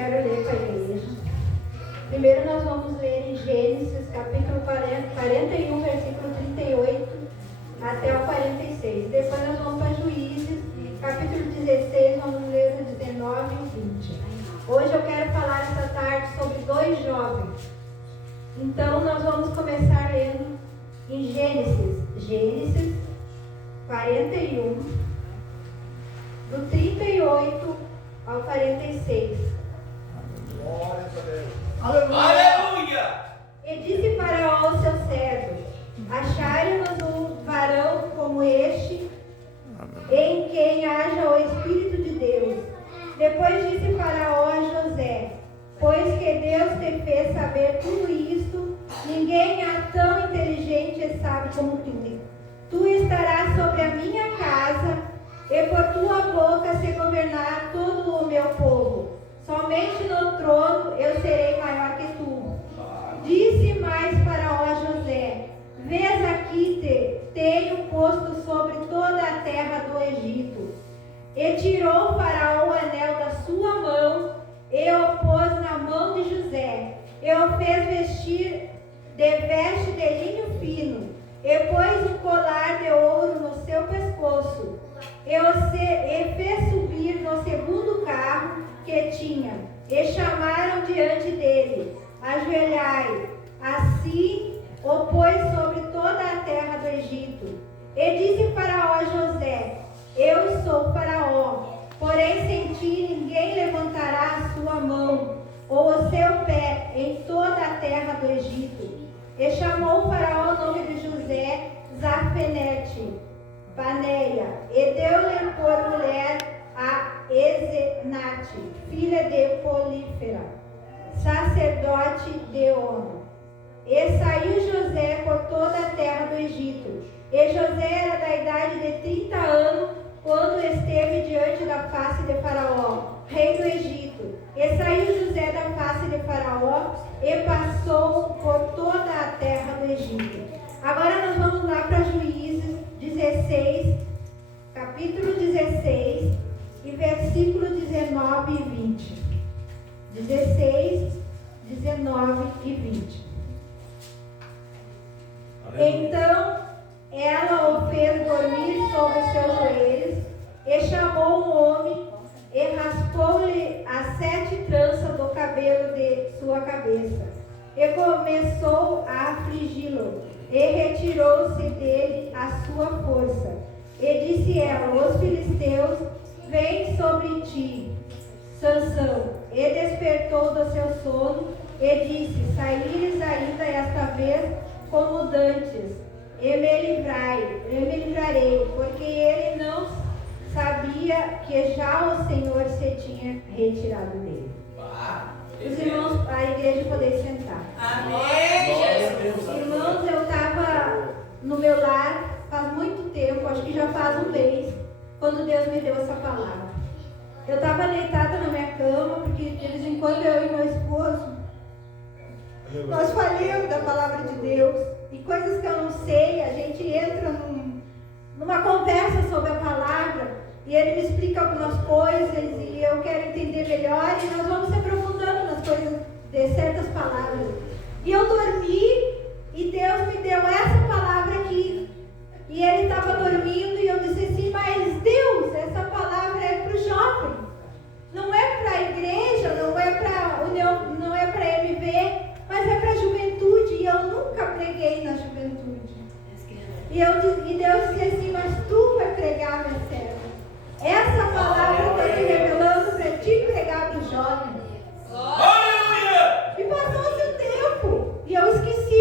quero ler com a igreja. Primeiro nós vamos ler em Gênesis, capítulo 41, versículo 38 até o 46. Depois nós vamos para Juízes, capítulo 16, vamos ler o 19 e o 20. Hoje eu quero falar esta tarde sobre dois jovens. Então nós vamos começar lendo em Gênesis 41, do 38 ao 46. Glória a Deus. Aleluia! E disse Faraó aos seus servos: acharem-nos um varão como este, em quem haja o Espírito de Deus. Depois disse Faraó a José: pois que Deus te fez saber tudo isto, ninguém há tão inteligente e sábio como tu. Tu estarás sobre a minha casa, e por tua boca se governará todo o meu povo. Somente no trono eu serei maior que tu. Disse mais Faraó a José: vês aqui tenho posto sobre toda a terra do Egito. E tirou Faraó o anel da sua mão, e o pôs na mão de José, e o fez vestir de veste de linho fino, e pôs um colar de ouro no seu pescoço, e fez subir no segundo carro que tinha, e chamaram diante dele: ajoelhai. Assim o pôs sobre toda a terra do Egito. E disse Faraó a José: eu sou Faraó, porém sem ti ninguém levantará a sua mão ou o seu pé em toda a terra do Egito. E chamou Faraó o nome de José Zafenete Paneia, e deu-lhe por mulher a Esenate, filha de Polífera, sacerdote de On. E saiu José por toda a terra do Egito. E José era da idade de 30 anos, quando esteve diante da face de Faraó, rei do Egito. E saiu José da face de Faraó, e passou por toda a terra do Egito. Agora nós vamos lá para Juízes 16, capítulo 16, e versículo 19 e 20. 16, 19 e 20. Então ela o fez dormir sobre os seus joelhos, e chamou um homem, e raspou-lhe as 7 tranças do cabelo de sua cabeça, e começou a afligi-lo, e retirou-se dele a sua força. E disse ela: os filisteus vêm sobre ti, Sansão. E despertou do seu sono, e disse: saíres ainda esta vez como dantes, e me livrarei, porque ele não sabia que já o Senhor se tinha retirado dele. Os irmãos, a igreja poder sentar. Amém, Jesus. Irmãos, eu estava no meu lar faz muito tempo, acho que já faz um mês, quando Deus me deu essa palavra. Eu estava deitada na minha cama, porque de vez em quando eu e meu esposo, nós falamos da palavra de Deus, e coisas que eu não sei, a gente entra numa conversa sobre a palavra, e ele me explica algumas coisas, e eu quero entender melhor, e nós vamos se aprofundando nas coisas de certas palavras. E eu dormi, e Deus me deu essa palavra aqui, e ele estava dormindo, e eu disse assim: mas Deus, essa palavra é para o jovem, não é para a igreja, não é para União, não é para MV, mas é para a juventude, e eu nunca preguei na juventude. E Deus disse assim: mas tu vai pregar, minha serva. Essa palavra eu estou te revelando para te pregar para os jovens. Aleluia! E passou-se o tempo, e eu esqueci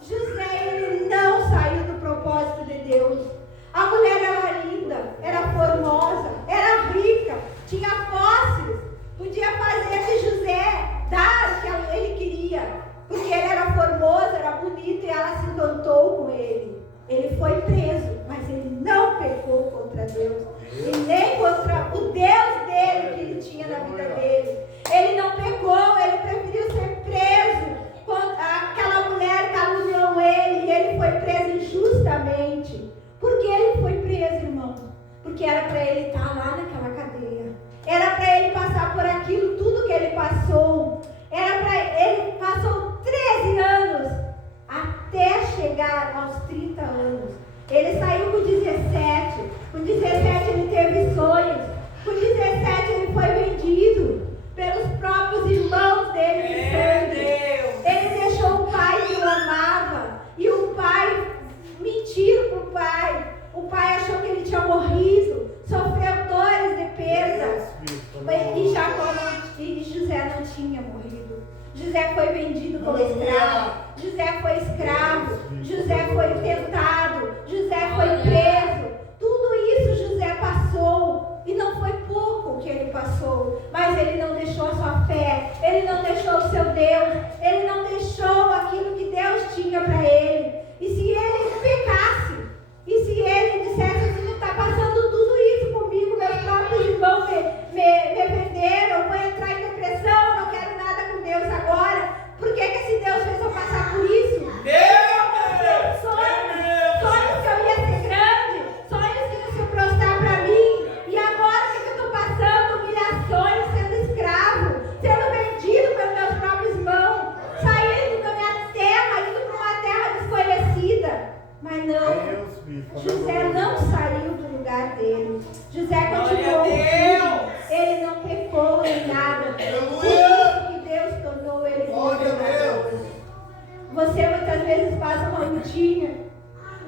José, ele não saiu do propósito de Deus. A mulher era linda, era formosa, era rica, tinha posses, podia fazer de José dar o que ele queria, porque ele era formoso, era bonito e ela se encantou com ele. Ele foi preso, mas ele não pecou contra Deus e nem contra o Deus dele que ele tinha na vida dele. Ele não pecou, ele preferiu ser preso. Aquela mulher caluniou ele e ele foi preso injustamente. Por que ele foi preso, irmão? Porque era para ele estar lá naquela cadeia. Era para ele passar por aquilo, tudo que ele passou. Era para ele passou 13 anos até chegar aos 30 anos. Ele saiu com 17. Com 17 ele teve sonhos. Com 17 ele foi vendido pelos próprios irmãos dele de sangue. Ele deixou o pai que o amava. E o pai mentiu para o pai. O pai achou que ele tinha morrido. Sofreu dores de perda. E José não tinha morrido. José foi vendido como escravo. José foi escravo. José foi tentado. José foi preso. Tudo isso José passou. E não foi pouco que ele passou. Mas ele não deixou a sua fé. Ele não deixou o seu Deus. Ele não deixou aquilo que Deus tinha para ele. E se ele pecasse, e se ele dissesse assim, está passando tudo isso comigo, meus próprios irmãos me venderam, eu vou entrar em depressão, não quero nada com Deus agora. Por que esse Deus fez eu passar por isso? Sonhos que eu ia ser grande, sonhos que iam se prostrar para mim. E agora o que eu estou passando? Humilhações, sendo escravo, sendo vendido pelos meus próprios irmãos, saindo da minha terra, indo para uma terra desconhecida. Mas não, José não saiu do lugar dele. José continuou firme. Ele não pecou em nada. Por isso que Deus tornou ele governador. Você muitas vezes passa uma lutinha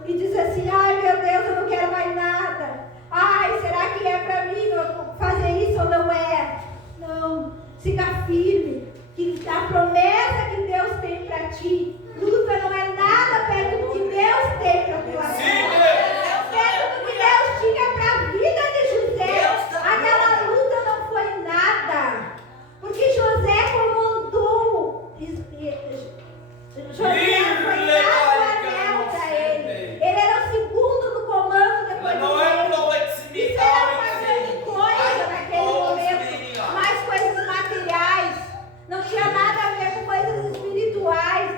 e diz assim: ai meu Deus, eu não quero mais nada. Ai, será que é para mim fazer isso ou não é? Não, siga firme. Que a promessa que Deus tem para ti, luta não é nada perto do que Deus tem para tua vida. Perto do que Deus tinha para a vida de José. Aquela luta não foi nada. Porque José comandou. José foi dado o anel para ele. Ele era o segundo no comando depois dele. Isso era uma grande coisa naquele momento. Mais coisas materiais. Não tinha nada a ver com coisas espirituais.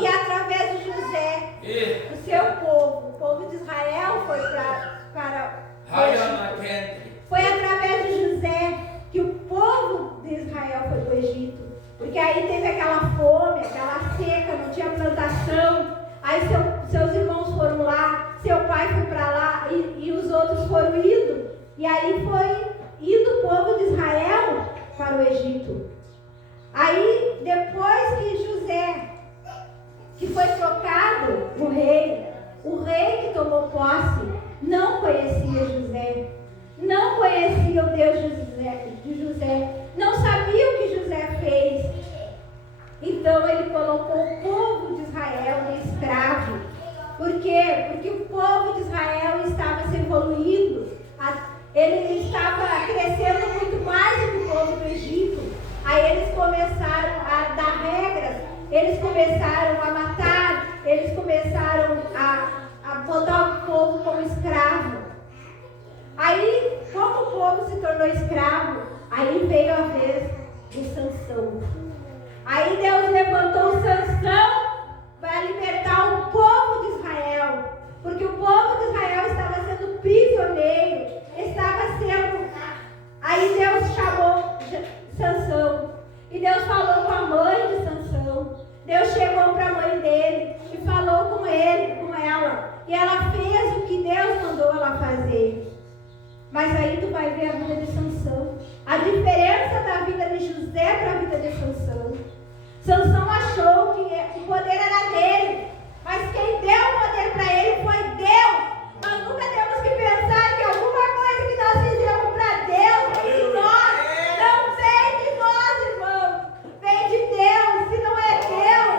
E através de José, o seu povo, o povo de Israel foi para foi através de José que o povo de Israel foi para o Egito. Porque aí teve aquela fome, aquela seca, não tinha plantação. Aí seus irmãos foram lá, seu pai foi para lá e os outros foram indo. E aí foi indo o povo de Israel para o Egito. Aí depois que José, que foi trocado o rei que tomou posse, não conhecia José. Não conhecia o Deus de José. Não sabia o que José fez. Então ele colocou o povo de Israel de escravo. Por quê? Porque o povo de Israel estava se evoluindo. Ele estava crescendo muito mais do que o povo do Egito. Aí eles começaram a dar regras. Eles começaram a matar. Eles começaram a botar o povo como escravo. Aí, como o povo se tornou escravo, aí veio a vez de Sansão. Aí Deus levantou Sansão para libertar o povo de Israel. Porque o povo de Israel estava sendo prisioneiro, estava sendo... Aí Deus chamou Sansão. E Deus falou com a mãe de Sansão. Deus chegou para a mãe dele e falou com ela. E ela fez o que Deus mandou ela fazer. Mas aí tu vai ver a vida de Sansão. A diferença da vida de José para a vida de Sansão. Sansão achou que o poder era dele. Mas quem deu o poder para ele foi Deus. Nós nunca temos que pensar que alguma coisa que nós fizemos para Deus vem de nós. Não vem de nós, irmão. Vem de Deus. Se não é Deus,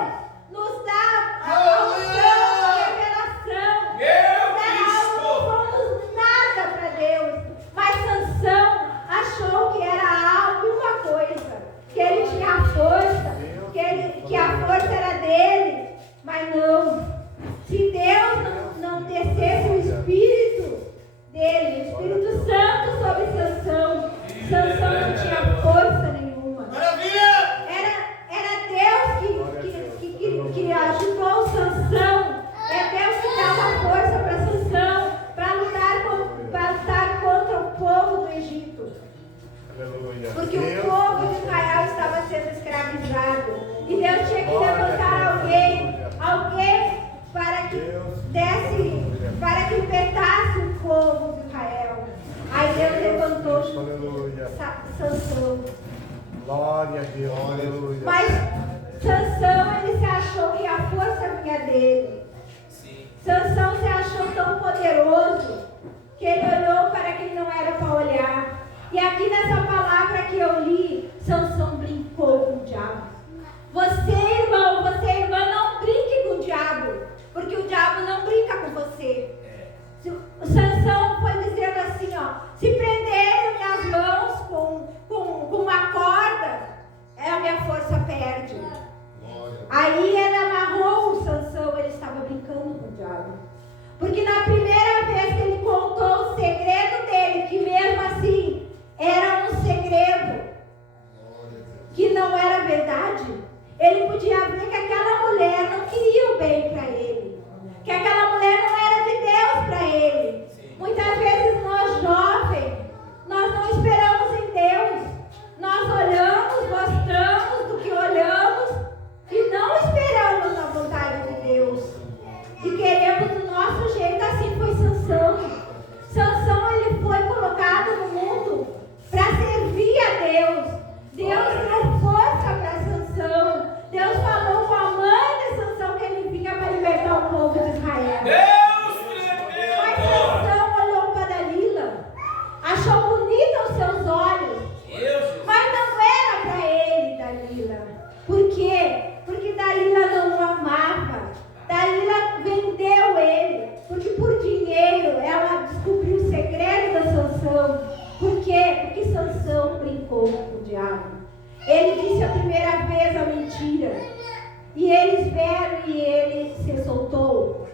paralisado. E Deus tinha que levantar alguém para que desse, para que libertasse o povo de Israel. Aí Deus levantou Sansão. Glória a Deus, aleluia. Mas Sansão, ele se achou que a força vinha dele. Sansão se achou tão poderoso que ele olhou para quem não era para olhar. E aqui nessa palavra que eu li, Sansão brincou com o diabo. Você, irmão, não brinque com o diabo, porque o diabo não brinca com você. O Sansão foi dizendo assim, se prenderem minhas mãos com uma corda, a minha força perde. Aí ele amarrou o Sansão, ele estava brincando com o diabo. Porque na primeira vez que ele contou o segredo dele, que mesmo assim era um segredo, que não era verdade, ele podia ver que aquela mulher não queria o bem para ele, que aquela mulher não era de Deus para ele. Muitas vezes nós jovens, nós não esperamos em Deus, nós olhamos, gostamos do que olhamos e não esperamos na vontade de Deus e queremos do nosso jeito. Assim foi Sansão. Sansão, ele foi colocado no mundo para servir a Deus. Deus deu força para Sansão. Deus falou com a mãe de Sansão que ele vinha para libertar o povo de Israel. Mas Sansão olhou para Dalila, achou bonita os seus olhos, mas não era para ele, Dalila. Por quê? Porque Dalila não o amava. Dalila vendeu ele, porque por dinheiro ela descobriu o segredo da Sansão. Por quê? Porque Sansão brincou com o diabo. Ele disse a primeira vez a mentira, e eles vieram e ele se soltou.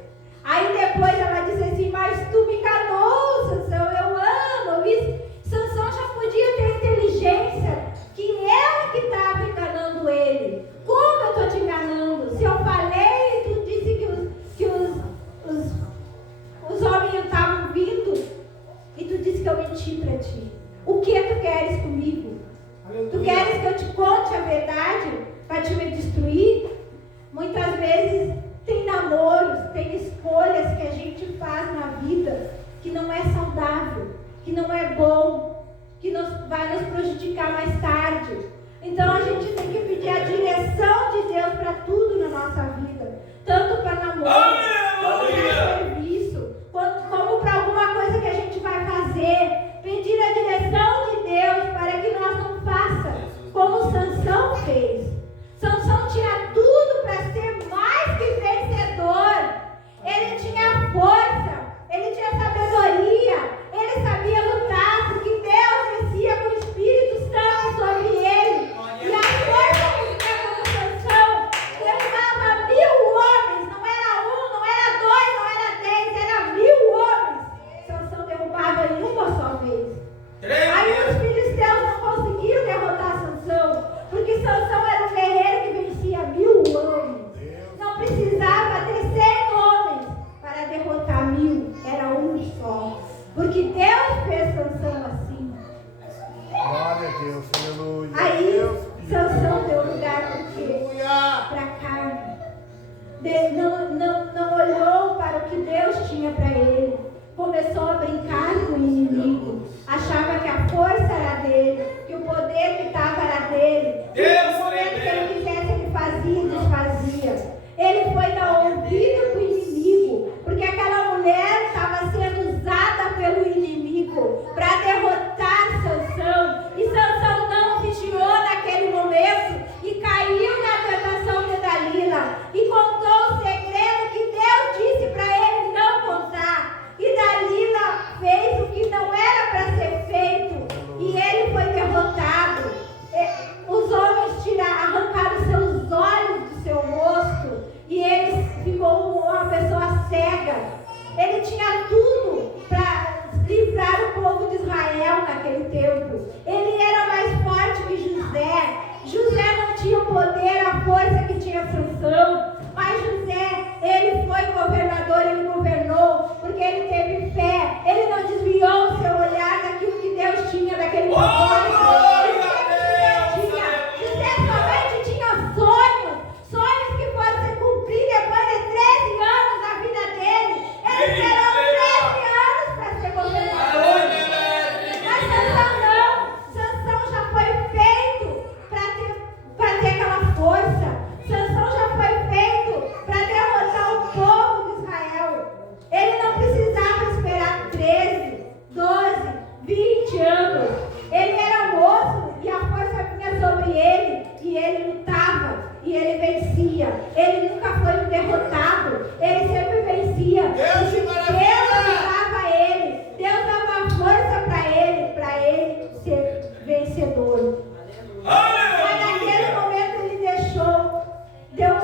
Aí depois ela disse assim, mas tu me enganou, Sansão, eu amo. E Sansão já podia ter inteligência, que ela que estava enganando ele. Como eu estou te enganando? Se eu falei, tu disse que os homens estavam vindo, e tu disse que eu menti para ti. O que tu queres comigo? Tu queres que eu te conte a verdade para te me destruir? Muitas vezes tem namoros, tem escolhas que a gente faz na vida que não é saudável, que não é bom, que vai nos prejudicar mais tarde. Então a gente tem que pedir a direção de Deus para tudo na nossa vida, tanto para namoro, como para serviço, como para alguma coisa que a gente vai fazer. Pedir a direção de Deus para que nós não façamos como Sansão fez. Sansão tinha tudo para ser mais que vencedor. Ele tinha força, ele tinha sabedoria, ele sabia lutar, porque Deus descia com o Espírito Santo sobre ele. E a força que tinha como Sansão levava 1000 homens, não era 1, não era 2, não era 10, era 1000 homens. Sansão derrubava em uma só vez. Aí os filisteus não conseguiram derrotar Sansão, porque Sansão era um guerreiro que vencia 1000 homens. Não precisava ter 100 homens para derrotar 1000, era um só. Porque Deus fez Sansão assim. Glória a Deus, aleluia. Aí Sansão deu lugar para a carne. Não olhou para o que Deus tinha para ele. Começou a brincar com o inimigo. Achava que a força era dele, que o poder que estava era dele. No momento que ele quisesse, ele fazia e desfazia. Ele foi dar ouvido para o inimigo, porque aquela mulher estava sendo usada pelo inimigo para derrotar Sansão. E Sansão não vigiou naquele momento e caiu na tentação de Dalila e contou o segredo que Deus disse para ele não contar. E Dalila fez o que não era para ser feito, e ele foi derrotado. Os homens arrancaram seus olhos do seu rosto, e ele ficou uma pessoa cega. Ele tinha tudo para livrar o povo de Israel naquele tempo. Ele era mais forte que José. José não tinha o poder, a força que tinha Sansão, mas José, ele foi governador, ele governou, porque ele teve fé. Ele não desviou o seu olhar daquilo que Deus tinha, daquele propósito. José somente tinha e ele vencia. Ele nunca foi um derrotado. Ele sempre vencia. Deus de maravilha! Deus dava a ele. Deus dava força para ele ser vencedor. Mas naquele momento ele deu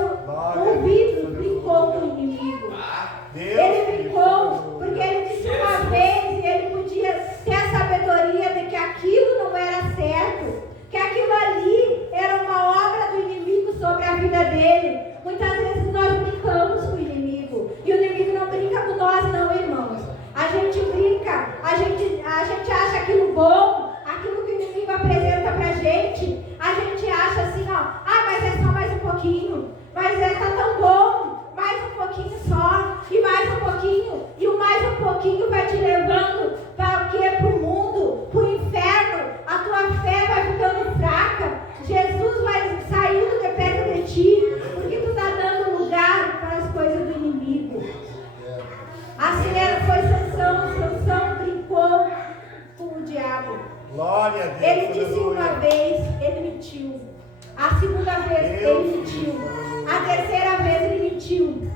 ouvidos, brincou com o inimigo. Ele brincou porque ele disse uma vez, e ele podia ter a sabedoria de que aquilo não era certo, que aquilo ali era uma obra do inimigo sobre a vida dele. Muitas vezes nós brincamos com o inimigo, e o inimigo não brinca com nós não, irmãos. A gente brinca, a gente acha aquilo bom, aquilo que o inimigo apresenta pra gente, a gente acha assim, ó, mas é só mais um pouquinho, mas tá tão bom, mais um pouquinho só, e mais um pouquinho, e o mais um pouquinho vai te levando para o quê? Para o mundo, para o inferno. A tua fé vai ficando fraca, Jesus vai saindo de perto de ti, porque tu está dando lugar para as coisas do inimigo. Assim foi Sansão brincou com o diabo. Glória a Deus. Ele disse aleluia. uma vez, ele mentiu. A segunda vez ele mentiu. A terceira vez ele mentiu.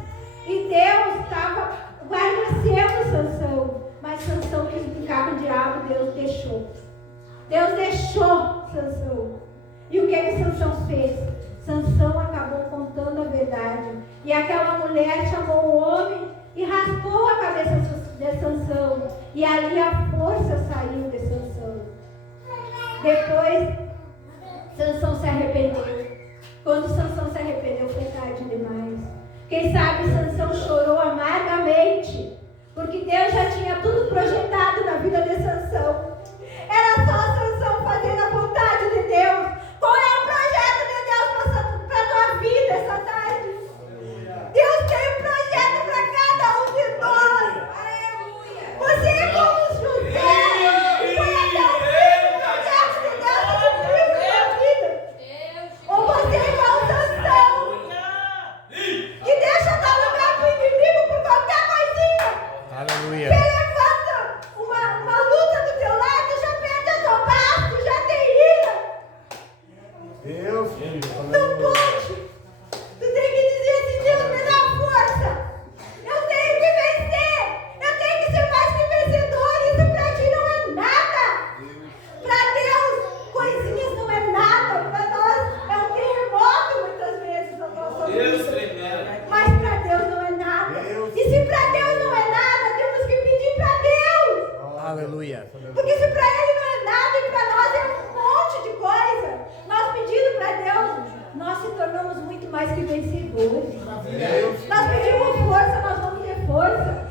E Deus estava guarnecendo Sansão. Mas Sansão quis brincar com o diabo, Deus deixou. Deus deixou Sansão. E o que Sansão fez? Sansão acabou contando a verdade. E aquela mulher chamou o homem e raspou a cabeça de Sansão. E ali a força saiu de Sansão. Depois, Sansão se arrependeu. Quando Sansão se arrependeu, foi tarde demais. Quem sabe Sansão chorou amargamente, porque Deus já tinha tudo projetado na vida de Sansão. Era só Sansão fazendo a vontade de Deus. Qual é o projeto de Deus para a tua vida essa tarde? Deus tem um projeto para cada um de nós. Aleluia. Você é como José. Foi até o fim do projeto de Deus que cumpriu na tua vida. Ou você é igual Sansão, que deixa dar lugar para o inimigo por qualquer coisinha. Aleluia. Você levanta uma luta do teu lado, já perde a tua paz, tu já tem ira. Deus, filho. Não Aleluia. pode. Tu tem que dizer assim, Deus me dá força. Eu tenho que vencer. Eu tenho que ser mais que vencedor. Isso pra ti não é nada. Pra Deus, coisinhas não é nada. Pra nós é um terremoto muitas vezes a nossa Deus vida. tremendo. Mas pra Deus não é nada. E se pra Deus não é nada, temos que pedir pra Deus. Aleluia. Porque se pra Ele não é nada e pra nós é um monte de coisa, nós pedindo pra Deus, nós se tornamos muito mais que vencedores. Deus. Nós pedimos força, nós vamos ter força.